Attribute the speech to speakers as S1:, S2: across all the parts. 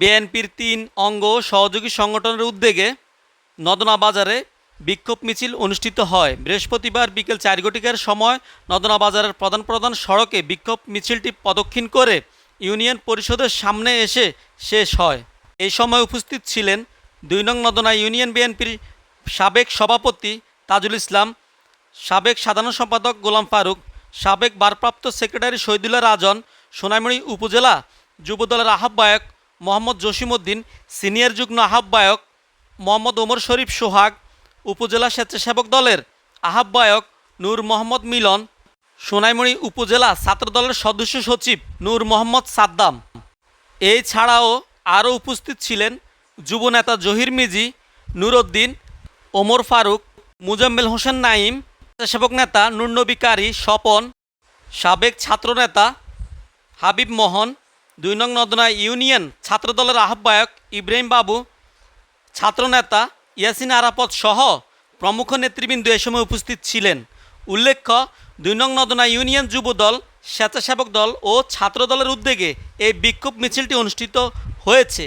S1: বিএনপির তিন অঙ্গ সহযোগী সংগঠনের উদ্যোগে নদনা বাজারে বিক্ষোভ মিছিল অনুষ্ঠিত হয়। বৃহস্পতিবার বিকেল চার ঘটিকার সময় নদনা বাজারের প্রধান প্রধান সড়কে বিক্ষোভ মিছিলটি প্রদক্ষিণ করে ইউনিয়ন পরিষদের সামনে এসে শেষ হয়। এই সময় উপস্থিত ছিলেন দুই নং নদনা ইউনিয়ন বিএনপির সাবেক সভাপতি তাজুল ইসলাম, সাবেক সাধারণ সম্পাদক গোলাম ফারুক, সাবেক ভারপ্রাপ্ত সেক্রেটারি শহীদুল্লাহ রাজন, সোনাইমুড়ি উপজেলা যুবদলের আহ্বায়ক মোহাম্মদ জসিমউদ্দিন, সিনিয়র যুগ্ম আহ্বায়ক মোহাম্মদ ওমর শরীফ সোহাগ, উপজেলা স্বেচ্ছাসেবক দলের আহ্বায়ক নূর মোহাম্মদ মিলন, সোনাইমুড়ি উপজেলা ছাত্র দলের সদস্য সচিব নূর মোহাম্মদ সাদ্দাম। এই ছাড়াও আরও উপস্থিত ছিলেন যুবনেতা জহির মিজি নুরউদ্দিন ওমর ফারুক, মুজাম্মেল হোসেন নাইম স্বেচ্ছাসেবক নেতা নুরনবী কারি, স্বপন, সাবেক ছাত্রনেতা হাবিব মোহন দুই নং নদনা ইউনিয়ন ছাত্রদলের আহ্বায়ক ইব্রাহিম বাবু, ছাত্রনেতা ইয়াসিন আরাপত সহ প্রমুখ নেতৃবৃন্দ এ সময় উপস্থিত ছিলেন। উল্লেখ্য, দুই নং নদনা ইউনিয়ন যুবদল, স্বেচ্ছাসেবক দল ও ছাত্রদলের উদ্যোগে এই বিক্ষোভ মিছিলটি অনুষ্ঠিত হয়েছে।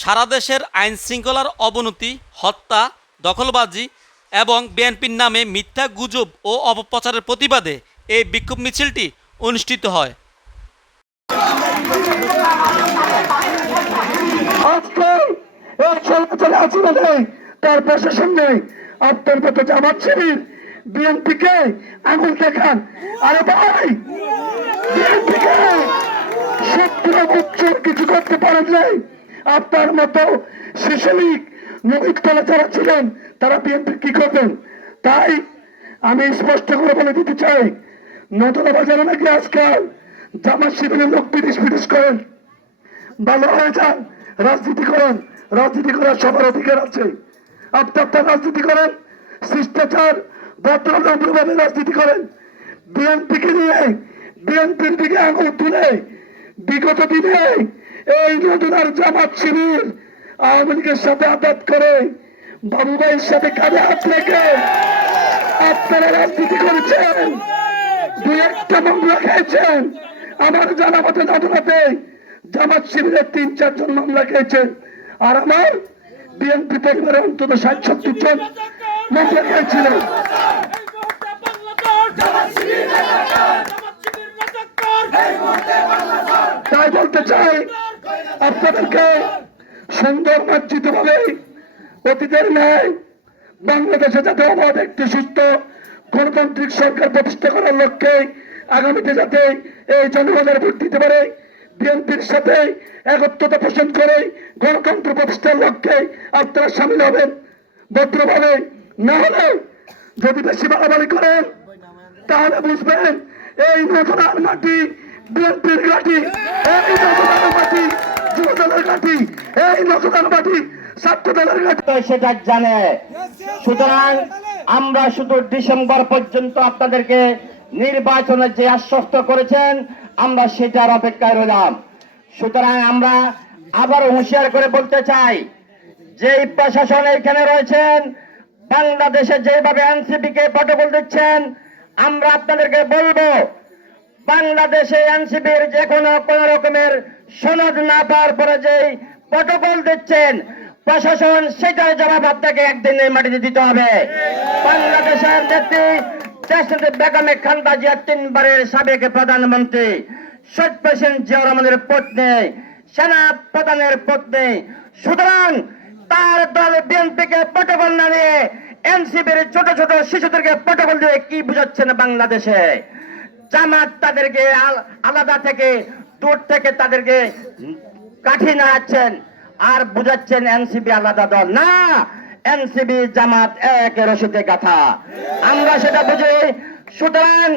S1: সারা দেশের আইন শৃঙ্খলার অবনতি, হত্যা, দখলবাজি এবং বিএনপির নামে মিথ্যা গুজব ও অপপ্রচারের প্রতিবাদে এই বিক্ষোভ মিছিলটি অনুষ্ঠিত হয়।
S2: আজকে এই চলাচলে আছে বলে তার প্রশাসন নেই আপনার মতো জামাত শিবির, বিএনপিকে আঙুল দেখান। আরে ভাই, বিএনপিকে শত্রু উচ্চর কিছু করতে পারেন নাই। আপনার মতো শিশু লীগ নবীর তলে যারা ছিলেন, তারা বিএনপি কি করবেন? তাই আমি স্পষ্ট করে বলে দিতে চাই নতুন বাজারে নাকি আজকাল জামাত শিবিরের লোক পিটিশ পিটিশ করেন? ভালো হয়ে যান। রাজনীতি করেন। রাজনীতি করার সবার অধিকার আছে। আপনি আপনার রাজনীতি করেন। শিষ্টাচার ভদ্রভাবে রাজনীতি করেন। বিএনপিকে নিয়ে, বিএনপির দিকে আঙুল তুলে, বিগত দিনে এই নতুন জামাত শিবির আওয়ামী লীগের সাথে আঘাত করে, বাবু ভাইয়ের সাথে কাঁধে হাত রেখে আপনারা রাজনীতি করেছেন। দু একটা মামলা খেয়েছেন। আমার জানা মতে নতুনতে জামাত শিবিরের তিন চারজন মামলা খেয়েছেন আর আমার বিএনপি পরিবারে অন্তত ষাট সত্তর জন মামলা খেয়েছিল। তাই বলতে চাই আপনাদেরকে সুন্দর মার্জিত ভাবে অতীতের ন্যায় বাংলাদেশে যাতে অবাধ একটি সুস্থ গণতান্ত্রিক সরকার প্রতিষ্ঠা করার লক্ষ্যে আগামীতে যাতে এই জনগণের ভোট দিতে পারে বিএনপির সাথে একত্রতা পোষণ করে গণতন্ত্র প্রতিষ্ঠার লক্ষ্যে আপনারা সামিল হবেন। ভদ্রভাবে, না হলে যদি বেশি বাড়াবাড়ি করেন, তাহলে বুঝবেন এই নতুন মাটি, বিএনপির ঘাটি এই নতুন মাটি, যুবদলের ঘাটি এই নতুন মাটি ছাত্র দলের ঘাটি
S3: সেটা জানে। সুতরাং আমরা শুধু ডিসেম্বর পর্যন্ত আপনাদেরকে নির্বাচনে যে আশ্বস্ত করেছেন আমরা সেটার অপেক্ষায় রইলাম। সুতরাং আমরা আবার হুঁশিয়ার করে বলতে চাই, যেই প্রশাসন এখানে রয়েছেন, বাংলাদেশে যেভাবে এনসিপি কে প্রটোকল দিচ্ছেন, আমরা আপনাদেরকে বলব, বাংলাদেশে এনসিপির যে কোনো কোন রকমের সনদ না পাওয়ার পরে যেই প্রটোকল দিচ্ছেন প্রশাসন সেটার জবাব আপনাকে একদিনের মাটিতে দিতে হবে। বাংলাদেশের নেত্রী দেশনেত্রী বেগমে খান্দা জিয়া তিনবারের সাবেক প্রধানমন্ত্রী। শেখ প্রেসিডেন্ট জিয়াউর রহমানের পত্নী, সেনা প্রধানের পত্নী। সুতরাং তার দল বিএনপিকে প্রটোকল না নিয়ে এনসিপির ছোট ছোট শিশুদেরকে প্রটোকল দিয়ে কি বুঝাচ্ছেন বাংলাদেশে? জামাত তাদেরকে আলাদা থেকে, দূর থেকে তাদেরকে কাঠি নাড়াচ্ছেন। আর বুঝাচ্ছেন এনসিপি আলাদা দল। না, এনসিপি জামাত এক রশিদে গাথা। আমরা সেটা বুঝি। সুতরাং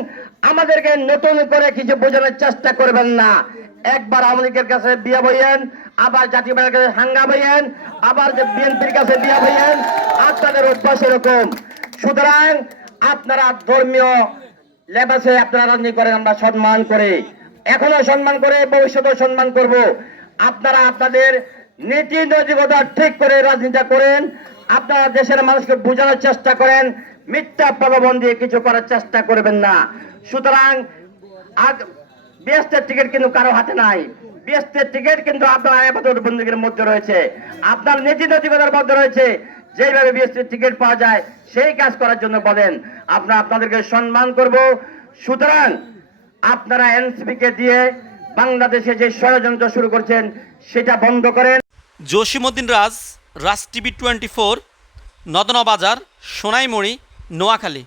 S3: আমাদেরকে নতুন করে কিছু বোঝানোর চেষ্টা করবেন না। একবার লীগের কাছে বিয়ে বইয়েন, আবার জাতীয় পার্টির কাছে হাঙ্গা বইয়েন, আবার বিএনপির কাছে বিয়ে বইয়েন, আপনাদের অভ্যাস এরকম। সুতরাং আপনারা ধর্মীয় লেবাসে আপনারা রাজনীতি করেন, আমরা সম্মান করে। এখনও সম্মান করে ভবিষ্যতেও সম্মান করব। আপনারা আপনাদের নীতি নৈতিকতা ঠিক করে রাজনীতি করেন, আপনারা দেশের মানুষকে বোঝানোর চেষ্টা করেন, মিথ্যা প্রলোভন দিয়ে কিছু করার চেষ্টা করবেন না। সুতরাং আজ বেস্টের টিকিট কিন্তু কারও হাতে নাই। বিএসপির টিকিট কিন্তু আপনার আয়াবাদুর বন্দুকের মধ্যে রয়েছে। আপনার নীতি নৈতিকতার মধ্যে রয়েছে যেভাবে বিএসপির টিকিট পাওয়া যায়, সেই কাজ করার জন্য বলেন। আমরা আপনাদেরকে সম্মান করব। সুতরাং আপনারা এনসিপি কে দিয়ে বাংলাদেশে যে ষড়যন্ত্র শুরু করছেন, সেটা বন্ধ করেন।
S1: Jashimuddin Raj Raj TV twenty four Nadanbazar Sonaimuri Noakhali.